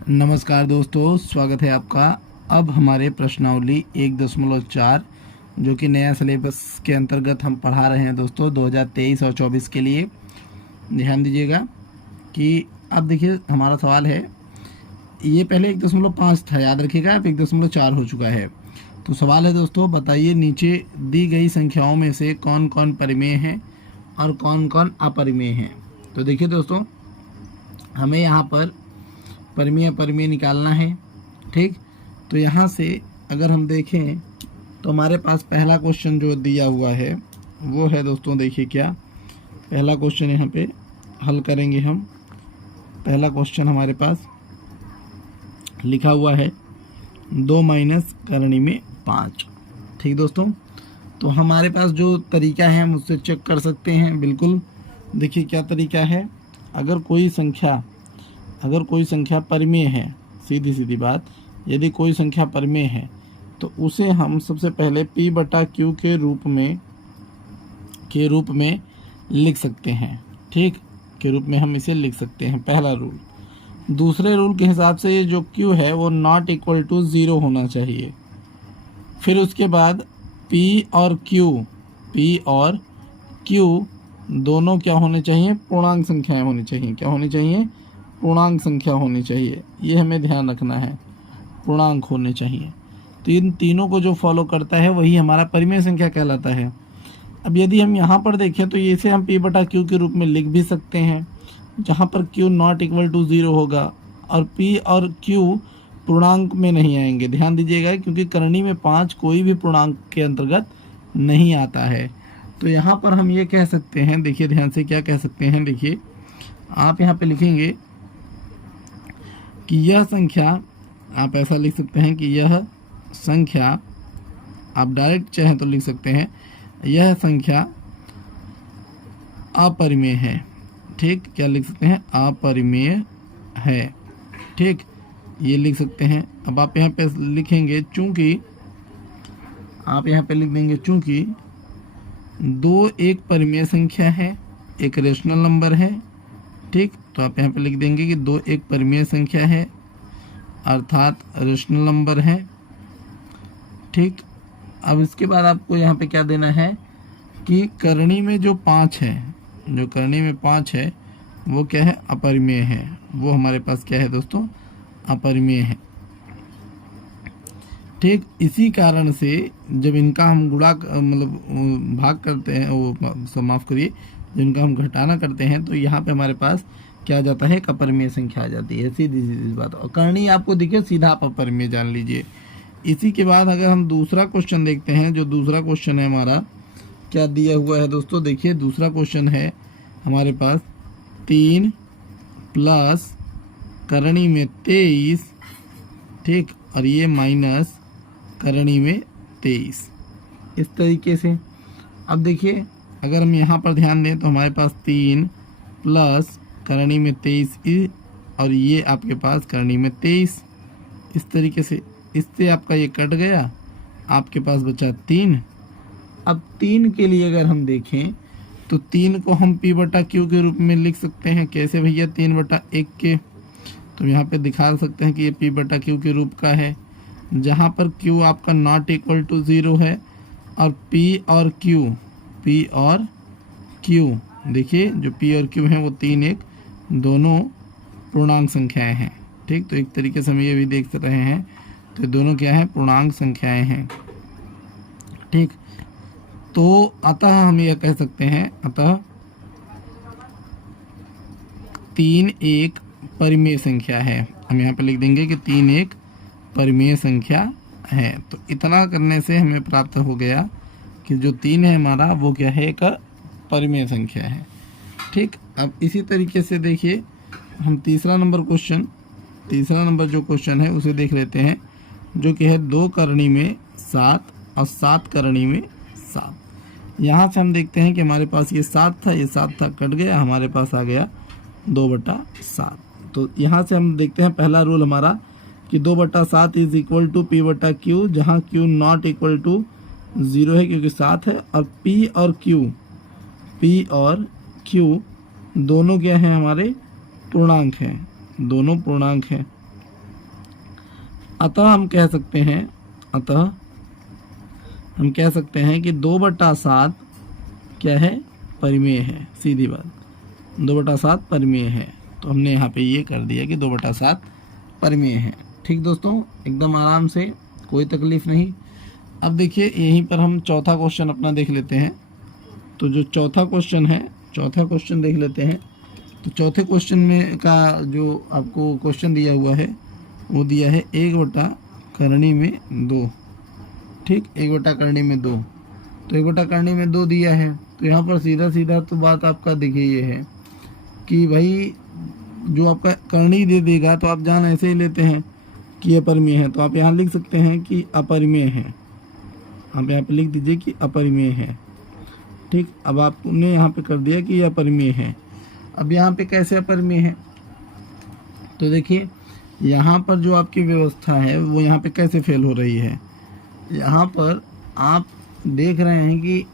नमस्कार दोस्तों, स्वागत है आपका। अब हमारे प्रश्नावली 1.4 जो कि नया सिलेबस के अंतर्गत हम पढ़ा रहे हैं दोस्तों 2023 और 24 के लिए। ध्यान दीजिएगा कि अब देखिए हमारा सवाल है, ये पहले 1.5 था, याद रखिएगा, अब 1.4 हो चुका है। तो सवाल है दोस्तों, बताइए नीचे दी गई संख्याओं में से कौन कौन परिमेय हैं और कौन कौन अपरिमेय हैं। तो देखिए दोस्तों, हमें यहाँ पर परिमेय निकालना है। ठीक, तो यहाँ से अगर हम देखें तो हमारे पास पहला क्वेश्चन जो दिया हुआ है वो है दोस्तों, देखिए क्या पहला क्वेश्चन यहाँ पे हल करेंगे हम। पहला क्वेश्चन हमारे पास लिखा हुआ है 2 माइनस करणी में 5। ठीक दोस्तों, तो हमारे पास जो तरीका है हम उससे चेक कर सकते हैं। बिल्कुल देखिए क्या तरीका है। अगर कोई संख्या परिमेय है, सीधी सीधी बात, यदि कोई संख्या परिमेय है तो उसे हम सबसे पहले P/Q के रूप में लिख सकते हैं। ठीक, के रूप में हम इसे लिख सकते हैं, पहला रूल। दूसरे रूल के हिसाब से ये जो Q है वो नॉट इक्वल टू 0 होना चाहिए। फिर उसके बाद P और Q दोनों क्या होने चाहिए, पूर्णांक संख्याएं होनी चाहिए। क्या होनी चाहिए, पूर्णांक संख्या होनी चाहिए। ये हमें ध्यान रखना है, पूर्णांक होने चाहिए। तो इन तीनों को जो फॉलो करता है वही हमारा परिमेय संख्या कहलाता है। अब यदि हम यहाँ पर देखें तो इसे हम P/Q के रूप में लिख भी सकते हैं, जहाँ पर Q नॉट इक्वल टू 0 होगा और P और Q पूर्णांक में नहीं आएंगे। ध्यान दीजिएगा, क्योंकि करणी में 5 कोई भी पूर्णांक के अंतर्गत नहीं आता है। तो यहाँ पर हम ये कह सकते हैं, देखिए ध्यान से क्या कह सकते हैं। देखिए आप यहाँ पे लिखेंगे कि यह संख्या, आप ऐसा लिख सकते हैं कि यह संख्या, आप डायरेक्ट चाहें तो लिख सकते हैं यह संख्या अपरिमेय है। ठीक, क्या लिख सकते हैं, अपरिमेय है। ठीक, ये लिख सकते हैं। अब आप यहाँ पे लिखेंगे, चूंकि आप यहाँ पे लिख देंगे चूंकि 2 एक परिमेय संख्या है, एक रेशनल नंबर है। ठीक, तो आप यहाँ पे लिख देंगे कि 2 एक परिमेय संख्या है अर्थात रेशनल नंबर है। ठीक, अब इसके बाद आपको यहाँ पे क्या देना है कि करणी में जो 5 है, वो क्या है, अपरिमेय है। वो हमारे पास क्या है दोस्तों, अपरिमेय है। ठीक, इसी कारण से जब इनका हम भाग करते हैं, वो माफ़ करिए, जब इनका हम घटाना करते हैं तो यहाँ पे हमारे पास क्या आ जाता है, एक अपरिमेय संख्या आ जाती है। सीधी सीधी बात। और करणी आपको दिखे, सीधा आप अपरिमेय जान लीजिए। इसी के बाद अगर हम दूसरा क्वेश्चन देखते हैं, जो दूसरा क्वेश्चन है हमारा क्या दिया हुआ है दोस्तों। देखिए दूसरा क्वेश्चन है हमारे पास 3 प्लस करणी में 23। ठीक, और ये माइनस करणी में 23, इस तरीके से। अब देखिए अगर हम यहाँ पर ध्यान दें तो हमारे पास 3 प्लस करणी में 23 और ये आपके पास करणी में 23, इस तरीके से। इससे आपका ये कट गया, आपके पास बचा 3। अब 3 के लिए अगर हम देखें तो 3 को हम P/Q के रूप में लिख सकते हैं। कैसे भैया, 3/1 के। तो यहाँ पे दिखा सकते हैं कि ये P/Q के रूप का है, जहाँ पर Q आपका नॉट इक्वल टू 0 है और P और Q देखिए जो P और Q हैं वो 3 एक दोनों पूर्णांक संख्याएं हैं। ठीक, तो एक तरीके से हम ये भी देख रहे हैं, तो दोनों क्या है, पूर्णांक संख्याएं हैं। ठीक, तो अतः हम यह कह सकते हैं, अतः 3 एक परिमेय संख्या है। हम यहाँ पे लिख देंगे कि 3 एक परिमेय संख्या है। तो इतना करने से हमें प्राप्त हो गया कि जो 3 है हमारा वो क्या है, एक परिमेय संख्या है। ठीक, अब इसी तरीके से देखिए हम तीसरा नंबर जो क्वेश्चन है उसे देख लेते हैं, जो कि है 2 करणी में 7 और 7 करणी में 7। यहाँ से हम देखते हैं कि हमारे पास ये 7 था, कट गया, हमारे पास आ गया 2/7। तो यहाँ से हम देखते हैं पहला रूल हमारा कि 2/7 इज इक्वल टू P/Q, जहाँ Q नॉट इक्वल टू 0 है क्योंकि 7 है, और P और Q दोनों क्या हैं, हमारे पूर्णांक हैं, दोनों पूर्णांक हैं। अतः हम कह सकते हैं, अतः हम कह सकते हैं कि 2/7 क्या है, परिमेय है। सीधी बात, 2/7 परिमेय है। तो हमने यहाँ पे ये कर दिया कि 2/7 परिमेय है। ठीक दोस्तों, एकदम आराम से, कोई तकलीफ नहीं। अब देखिए यहीं पर हम चौथा क्वेश्चन अपना देख लेते हैं। तो जो चौथा क्वेश्चन है, चौथा क्वेश्चन देख लेते हैं। तो चौथे क्वेश्चन में का जो आपको क्वेश्चन दिया हुआ है वो दिया है 1/2। ठीक, 1/2। तो 1/2 दिया है। तो यहाँ पर सीधा सीधा तो बात आपका देखिए ये है कि भाई जो आपका करणी दे देगा तो आप जान ऐसे ही लेते हैं कि अपरिमेय है। तो आप यहाँ लिख सकते हैं कि अपरिमेय है। आप यहाँ पे लिख दीजिए कि अपरिमेय है। ठीक, अब आपने यहाँ पे कर दिया कि ये अपरिमेय है। अब यहाँ पे कैसे अपरिमेय है, तो देखिए यहाँ पर जो आपकी व्यवस्था है वो यहाँ पे कैसे फेल हो रही है। यहाँ पर आप देख रहे हैं कि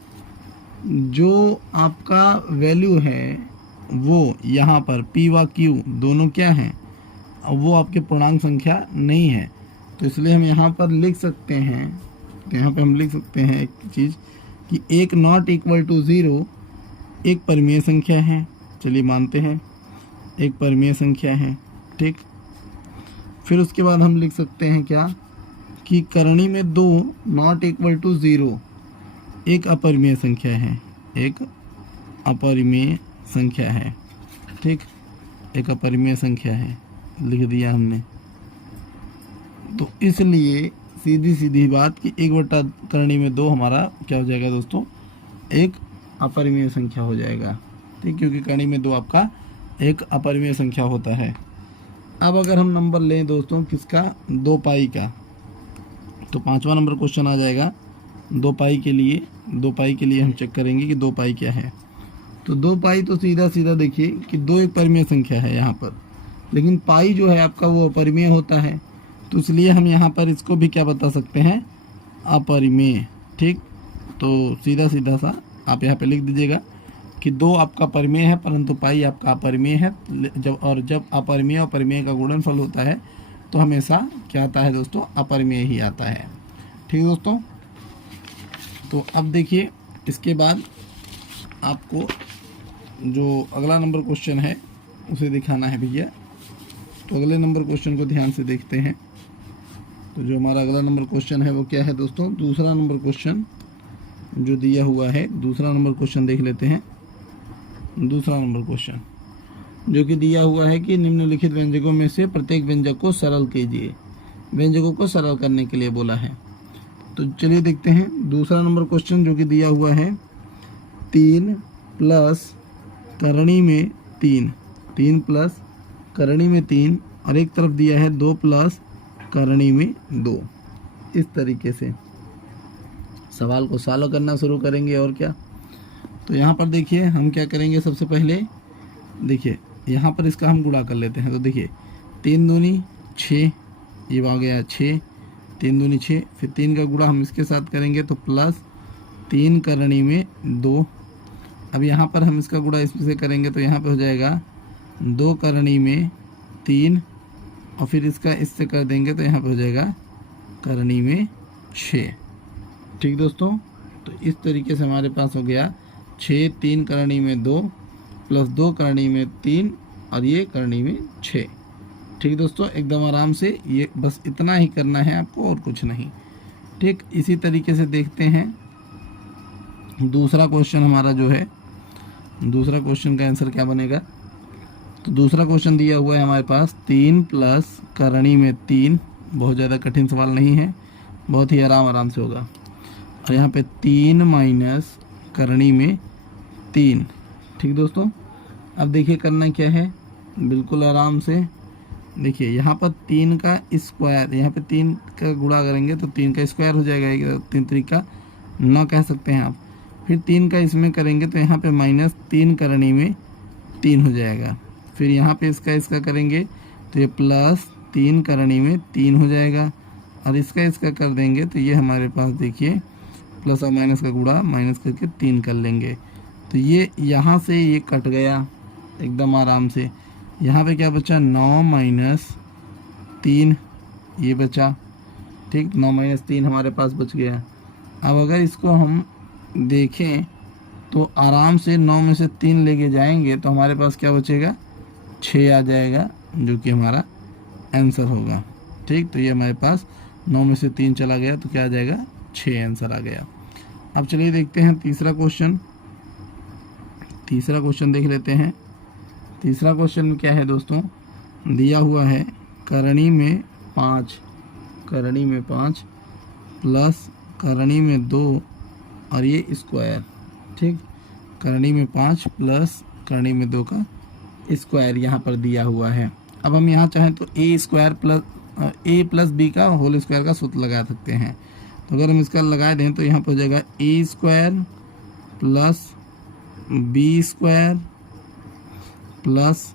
जो आपका वैल्यू है वो यहाँ पर P व Q दोनों क्या हैं, वो आपके पूर्णांक संख्या नहीं है। तो इसलिए हम यहाँ पर लिख सकते हैं, यहाँ पे हम लिख सकते हैं एक चीज़ कि 1 ≠ 0 एक परिमेय संख्या है। चलिए मानते हैं एक परिमेय संख्या है। ठीक, फिर उसके बाद हम लिख सकते हैं क्या कि करणी में 2 ≠ 0 एक अपरिमेय संख्या है, एक अपरिमेय संख्या है। ठीक, एक अपरिमेय संख्या है, लिख दिया हमने। तो इसलिए सीधी सीधी बात कि 1/2 हमारा क्या हो जाएगा दोस्तों, एक अपरिमेय संख्या हो जाएगा। ठीक, क्योंकि करणी में 2 आपका एक अपरिमेय संख्या होता है। अब अगर हम नंबर लें दोस्तों किसका, 2π का, तो 5वां नंबर क्वेश्चन आ जाएगा 2π के लिए। 2π के लिए हम चेक करेंगे कि 2π क्या है। तो 2π तो सीधा सीधा देखिए कि 2 एक परिमेय संख्या है यहाँ पर, लेकिन पाई जो है आपका वो अपरिमेय होता है। तो इसलिए हम यहाँ पर इसको भी क्या बता सकते हैं, अपरिमेय। ठीक, तो सीधा सीधा सा आप यहाँ पे लिख दीजिएगा कि 2 आपका परिमेय है परंतु पाई आपका अपरिमेय है। जब अपरिमेय और परिमेय का गुणनफल होता है तो हमेशा क्या आता है दोस्तों, अपरिमेय ही आता है। ठीक दोस्तों, तो अब देखिए इसके बाद आपको जो अगला नंबर क्वेश्चन है उसे दिखाना है भैया। तो अगले नंबर क्वेश्चन को ध्यान से देखते हैं। तो जो हमारा अगला नंबर क्वेश्चन है वो क्या है दोस्तों, दूसरा नंबर क्वेश्चन जो दिया हुआ है। दूसरा नंबर क्वेश्चन देख लेते हैं। दूसरा नंबर क्वेश्चन जो कि दिया हुआ है कि निम्नलिखित व्यंजकों में से प्रत्येक व्यंजक को सरल कीजिए। व्यंजकों को सरल करने के लिए बोला है। तो चलिए देखते हैं दूसरा नंबर क्वेश्चन जो कि दिया हुआ है 3 + करणी में 3, 3 + करणी में 3 और एक तरफ दिया है 2 + करणी में 2। इस तरीके से सवाल को सॉल्व करना शुरू करेंगे। और क्या, तो यहाँ पर देखिए हम क्या करेंगे, सबसे पहले देखिए यहाँ पर इसका हम गुणा कर लेते हैं। तो देखिए 3 दूनी 6, ये आ गया 6, 3 दूनी 6, फिर 3 का गुणा हम इसके साथ करेंगे तो +3 करणी में 2। अब यहाँ पर हम इसका गुणा इससे करेंगे तो यहाँ पे हो जाएगा 2 करणी में 3 और फिर इसका इससे कर देंगे तो यहाँ पे हो जाएगा करणी में 6। ठीक दोस्तों, तो इस तरीके से हमारे पास हो गया 6, 3 करणी में 2 + 2 करणी में 3 और ये करणी में 6। ठीक दोस्तों, एकदम आराम से, ये बस इतना ही करना है आपको और कुछ नहीं। ठीक, इसी तरीके से देखते हैं दूसरा क्वेश्चन हमारा जो है। दूसरा क्वेश्चन का आंसर क्या बनेगा, तो दूसरा क्वेश्चन दिया हुआ है हमारे पास 3 + करणी में 3। बहुत ज़्यादा कठिन सवाल नहीं है, बहुत ही आराम से होगा। और यहाँ पे 3 - करणी में 3। ठीक दोस्तों, अब देखिए करना क्या है, बिल्कुल आराम से देखिए यहाँ पर 3 का स्क्वायर, यहाँ पे 3 का गुणा करेंगे तो 3 का स्क्वायर हो जाएगा, 3 तरीका 9 कह सकते हैं आप। फिर 3 का इसमें करेंगे तो यहाँ पे -3 करणी में 3 हो जाएगा। फिर यहाँ पे इसका करेंगे तो ये +3 करणी में 3 हो जाएगा और इसका कर देंगे तो ये हमारे पास देखिए प्लस और माइनस का गुणा माइनस करके 3 कर लेंगे। तो ये यहाँ से ये कट गया एकदम आराम से। यहाँ पे क्या बचा 9 - 3 ये बचा, ठीक, 9 माइनस 3 हमारे पास बच गया। अब अगर इसको हम देखें तो आराम से 9 में से 3 लेके जाएंगे तो हमारे पास क्या बचेगा, 6 आ जाएगा, जो कि हमारा आंसर होगा। ठीक, तो ये हमारे पास 9 में से 3 चला गया तो क्या आ जाएगा, 6 आंसर आ गया। अब चलिए देखते हैं तीसरा क्वेश्चन। तीसरा क्वेश्चन देख लेते हैं। तीसरा क्वेश्चन में क्या है दोस्तों, दिया हुआ है करणी में 5 प्लस करणी में 2 और ये स्क्वायर। ठीक, करणी में 5 प्लस करणी में 2 का स्क्वायर यहाँ पर दिया हुआ है। अब हम यहाँ चाहें तो ए स्क्वायर प्लस बी का होल स्क्वायर का सूत्र लगा सकते हैं। तो अगर हम इसका लगा दें तो यहाँ पर हो जाएगा A square plus B square plus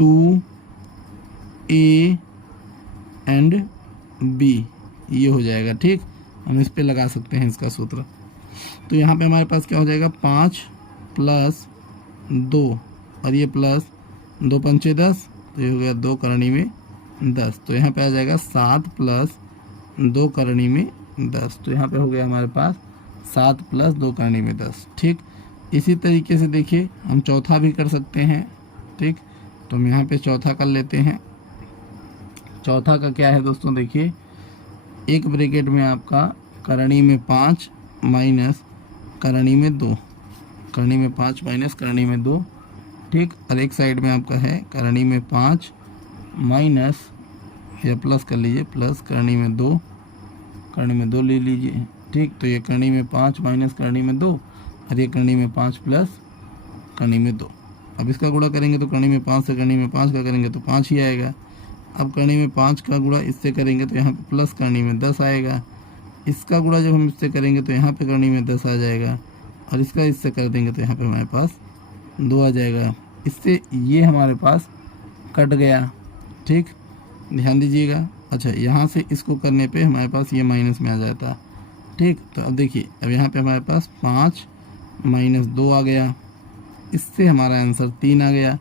2a and b, ये हो जाएगा। ठीक, हम इस पे लगा सकते हैं इसका सूत्र। तो यहाँ पे हमारे पास क्या हो जाएगा, 5 प्लस 2 और ये प्लस 2 पंचे 10, तो ये हो गया 2 करणी में 10। तो यहाँ पे आ जाएगा 7 प्लस 2 करणी में 10। तो यहाँ पे हो गया हमारे पास 7 प्लस 2 करणी में 10। ठीक, इसी तरीके से देखिए हम चौथा भी कर सकते हैं। ठीक, तो हम यहाँ पे चौथा कर लेते हैं। चौथा का क्या है दोस्तों, देखिए एक ब्रैकेट में आपका करणी में 5 माइनस करणी में 2, करणी में 5 माइनस करणी में 2। ठीक, और एक साइड में आपका है करणी में 5 माइनस, या प्लस कर लीजिए, प्लस करणी में 2, करणी में 2 ले लीजिए। ठीक, तो ये करणी में 5 माइनस करणी में 2 और ये करणी में 5 प्लस करणी में 2। अब इसका गुणा करेंगे तो करणी में 5 से करणी में 5 का करेंगे तो 5 ही आएगा। अब करणी में 5 का गुणा इससे करेंगे तो यहाँ पे प्लस करणी में 10 आएगा। इसका गुणा जब हम इससे करेंगे तो यहाँ पे करणी में 10 आ जाएगा, और इसका इससे कर देंगे तो यहाँ पे हमारे पास 2 आ जाएगा। इससे ये हमारे पास कट गया। ठीक, ध्यान दीजिएगा। अच्छा, यहाँ से इसको करने पे हमारे पास ये माइनस में आ जाता। ठीक, तो अब देखिए, अब यहाँ पे हमारे पास 5 माइनस 2 आ गया, इससे हमारा आंसर 3 आ गया।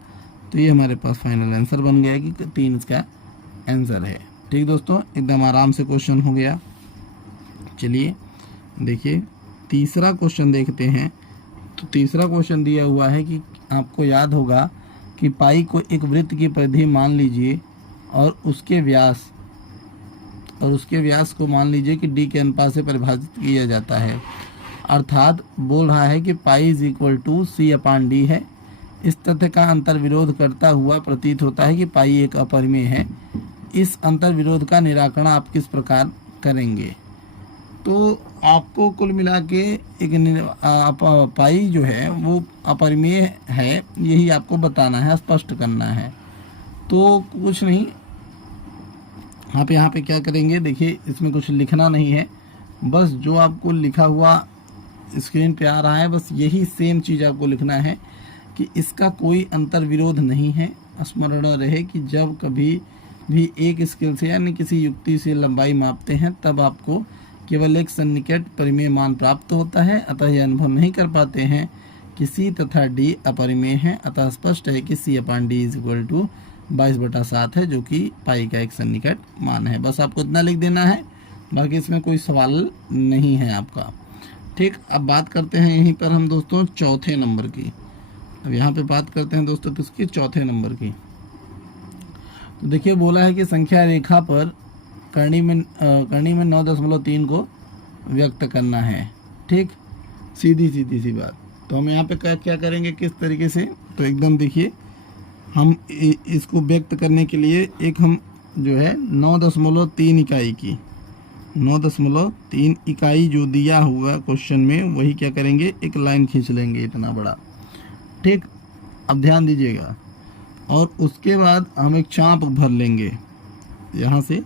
तो ये हमारे पास फाइनल आंसर बन गया कि 3 इसका आंसर है। ठीक दोस्तों, एकदम आराम से क्वेश्चन हो गया। चलिए देखिए तीसरा क्वेश्चन देखते हैं। तो तीसरा क्वेश्चन दिया हुआ है कि आपको याद होगा कि पाई को एक वृत्त की परिधि मान लीजिए और उसके व्यास को मान लीजिए कि d के अनुपात से परिभाषित किया जाता है। अर्थात बोल रहा है कि pi is equal to C/D है। इस तथ्य का अंतर्विरोध करता हुआ प्रतीत होता है कि पाई एक अपरिमेय है। इस अंतर्विरोध का निराकरण आप किस प्रकार करेंगे? तो आपको कुल मिला के एक पाई जो है वो अपरिमेय है, यही आपको बताना है, स्पष्ट करना है। तो कुछ नहीं, आप यहाँ पे क्या करेंगे, देखिए इसमें कुछ लिखना नहीं है, बस जो आपको लिखा हुआ स्क्रीन पे आ रहा है बस यही सेम चीज़ आपको लिखना है कि इसका कोई अंतर्विरोध नहीं है। स्मरण रहे कि जब कभी भी एक स्केल से यानी किसी युक्ति से लंबाई मापते हैं तब आपको केवल एक सन्निकट परिमेय मान प्राप्त होता है, अतः यह अनुभव नहीं कर पाते हैं कि C तथा D अपरिमेय है। अतः स्पष्ट है कि C/D इज इक्वल टू 22/7 है, जो कि पाई का एक सन्निकट मान है। बस आपको इतना लिख देना है, बाकी इसमें कोई सवाल नहीं है आपका। ठीक, अब बात करते हैं यहीं पर हम दोस्तों चौथे नंबर की। अब यहाँ पे बात करते हैं दोस्तों किसकी, चौथे नंबर की। तो देखिए बोला है कि संख्या रेखा पर करणी में 9.3 को व्यक्त करना है। ठीक, सीधी सी बात। तो हम यहाँ पे क्या करेंगे, किस तरीके से, तो एकदम देखिए हम इसको व्यक्त करने के लिए एक हम जो है 9.3 इकाई की 9.3 इकाई जो दिया हुआ क्वेश्चन में वही क्या करेंगे, एक लाइन खींच लेंगे इतना बड़ा। ठीक, अब ध्यान दीजिएगा, और उसके बाद हम एक चाप भर लेंगे, यहाँ से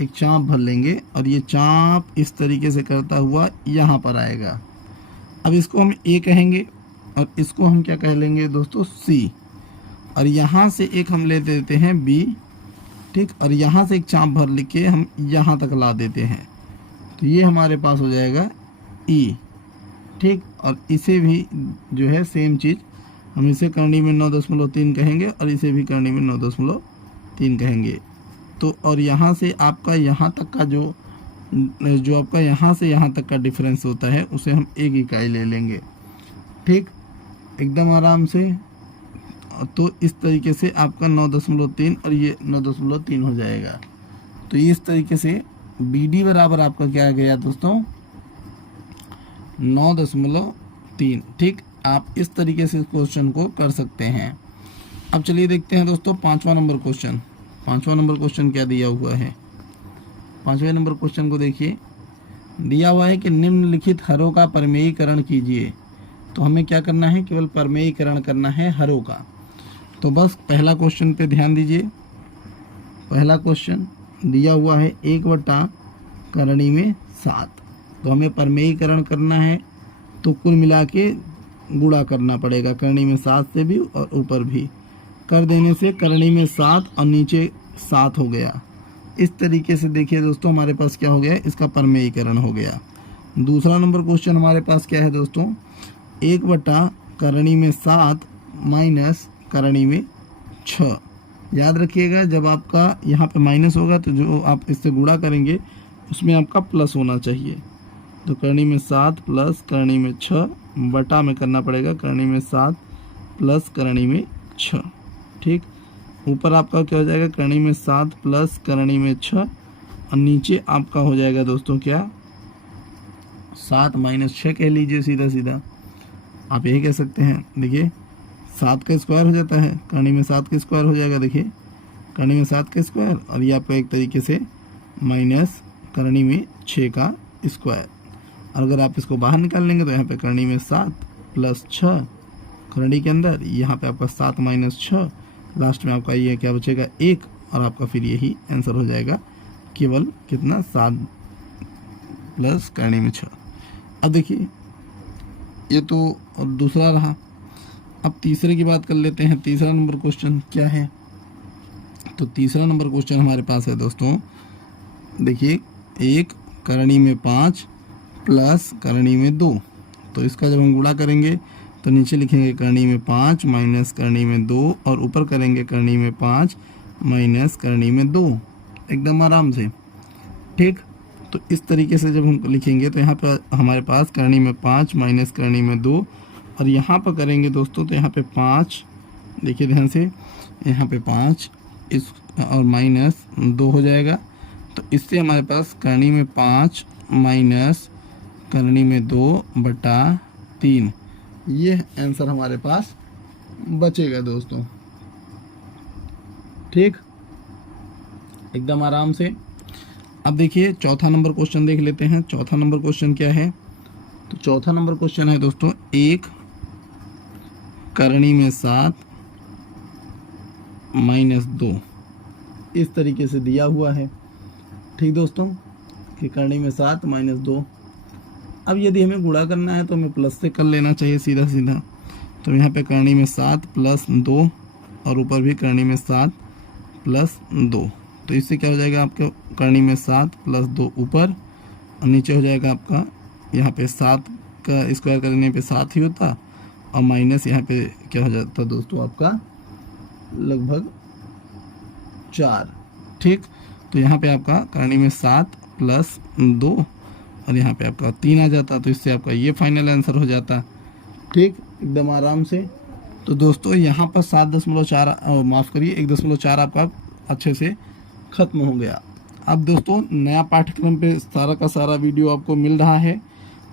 एक चाप भर लेंगे और ये चाप इस तरीके से करता हुआ यहाँ पर आएगा। अब इसको हम A कहेंगे और इसको हम क्या कह लेंगे दोस्तों, C, और यहाँ से एक हम ले देते हैं B। ठीक, और यहाँ से एक चाप भर लिख के हम यहाँ तक ला देते हैं, तो ये हमारे पास हो जाएगा E। ठीक, और इसे भी जो है सेम चीज़ हम इसे करणी में 9.3 कहेंगे और इसे भी करणी में 9.3 कहेंगे। तो और यहाँ से आपका यहाँ तक का जो आपका यहाँ से यहाँ तक का डिफरेंस होता है उसे हम 1 इकाई ले लेंगे। ठीक, एकदम आराम से। तो इस तरीके से आपका 9.3 और ये 9.3 हो जाएगा। तो इस तरीके से BD बराबर आपका क्या आ गया दोस्तों, 9.3। ठीक, आप इस तरीके से इस क्वेश्चन को कर सकते हैं। अब चलिए देखते हैं दोस्तों 5वां नंबर क्वेश्चन। 5वां नंबर क्वेश्चन क्या दिया हुआ है। 5वें नंबर क्वेश्चन को देखिए, दिया हुआ है कि निम्नलिखित हरों का परमेयीकरण कीजिए। तो हमें क्या करना है, केवल परमेयीकरण करना है हरों का। तो बस पहला क्वेश्चन पे ध्यान दीजिए। पहला क्वेश्चन दिया हुआ है 1/7 तो हमें परमेयीकरण करना है, तो कुल मिला के गुणा करना पड़ेगा करनी में 7 से भी और ऊपर भी। कर देने से करनी में 7 और नीचे 7 हो गया। इस तरीके से देखिए दोस्तों हमारे पास क्या हो गया, इसका परमेयीकरण हो गया। दूसरा नंबर क्वेश्चन हमारे पास क्या है दोस्तों, 1/7 माइनस करनी में 6। याद रखिएगा जब आपका यहाँ पे माइनस होगा तो जो आप इससे गुणा करेंगे उसमें आपका प्लस होना चाहिए। तो करनी में 7 प्लस करनी में 6 बटा में करना पड़ेगा करनी में 7 प्लस करनी में 6। ठीक, ऊपर आपका क्या हो जाएगा, करनी में 7 प्लस करनी में 6 और नीचे आपका हो जाएगा दोस्तों क्या, 7 माइनस 6 कह लीजिए। सीधा सीधा आप यही कह सकते हैं। देखिए 7 का स्क्वायर हो जाता है, करनी में 7 का स्क्वायर हो जाएगा। देखिए करनी में 7 का स्क्वायर और ये आपका एक तरीके से माइनस करनी में 6 का स्क्वायर। और अगर आप इसको बाहर निकाल लेंगे तो यहाँ पे करनी में 7 प्लस 6 करनी के अंदर, यहाँ पे आपका 7 माइनस 6, लास्ट में आपका ये क्या बचेगा 1 और आपका फिर यही आंसर हो जाएगा केवल कितना, 7 प्लस करनी में 6। अब देखिए ये तो दूसरा रहा। अब तीसरे की बात कर लेते हैं। तीसरा नंबर क्वेश्चन क्या है, तो तीसरा नंबर क्वेश्चन हमारे पास है दोस्तों, देखिए 1 करनी में 5 प्लस करनी में 2। तो इसका जब हम गुणा करेंगे तो नीचे लिखेंगे करनी में 5 माइनस करनी में 2 और ऊपर करेंगे करनी में 5 माइनस करनी में 2, एकदम आराम से। ठीक, तो इस तरीके से जब हम लिखेंगे तो यहाँ पर हमारे पास करनी में 5 माइनस करनी में 2 और यहाँ पर करेंगे दोस्तों तो यहाँ पे 5, देखिए ध्यान से, यहाँ पे 5 इस और माइनस 2 हो जाएगा। तो इससे हमारे पास करनी में 5 माइनस करनी में 2/3, ये आंसर हमारे पास बचेगा दोस्तों। ठीक, एकदम आराम से। अब देखिए चौथा नंबर क्वेश्चन देख लेते हैं। चौथा नंबर क्वेश्चन क्या है, तो चौथा नंबर क्वेश्चन है दोस्तों 1 करनी में 7 माइनस 2, इस तरीके से दिया हुआ है। ठीक दोस्तों, कि करनी में 7 माइनस 2। अब यदि हमें गुणा करना है तो हमें प्लस से कर लेना चाहिए सीधा सीधा। तो यहाँ पे करनी में 7 प्लस 2 और ऊपर भी करनी में 7 प्लस 2। तो इससे क्या हो जाएगा, आपका करनी में 7 प्लस 2 ऊपर और नीचे हो जाएगा आपका यहाँ पे 7 का स्क्वायर करने पे 7 ही होता और माइनस यहाँ पे क्या हो जाता दोस्तों आपका लगभग 4। ठीक, तो यहाँ पे आपका करनी में 7 प्लस 2 और यहाँ पे आपका 3 आ जाता, तो इससे आपका ये फाइनल आंसर हो जाता। ठीक, एकदम आराम से। तो दोस्तों यहाँ पर 7.4 माफ़ करिए 1.4 आपका अच्छे से ख़त्म हो गया। अब दोस्तों नया पाठ्यक्रम पे सारा का सारा वीडियो आपको मिल रहा है,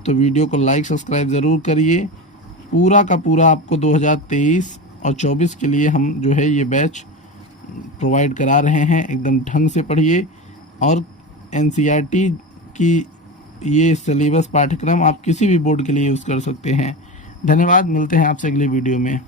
तो वीडियो को लाइक सब्सक्राइब ज़रूर करिए। पूरा का पूरा आपको 2023 और 24 के लिए हम जो है ये बैच प्रोवाइड करा रहे हैं। एकदम ढंग से पढ़िए और NCERT की ये सिलेबस पाठ्यक्रम आप किसी भी बोर्ड के लिए यूज़ कर सकते हैं। धन्यवाद, मिलते हैं आपसे अगले वीडियो में।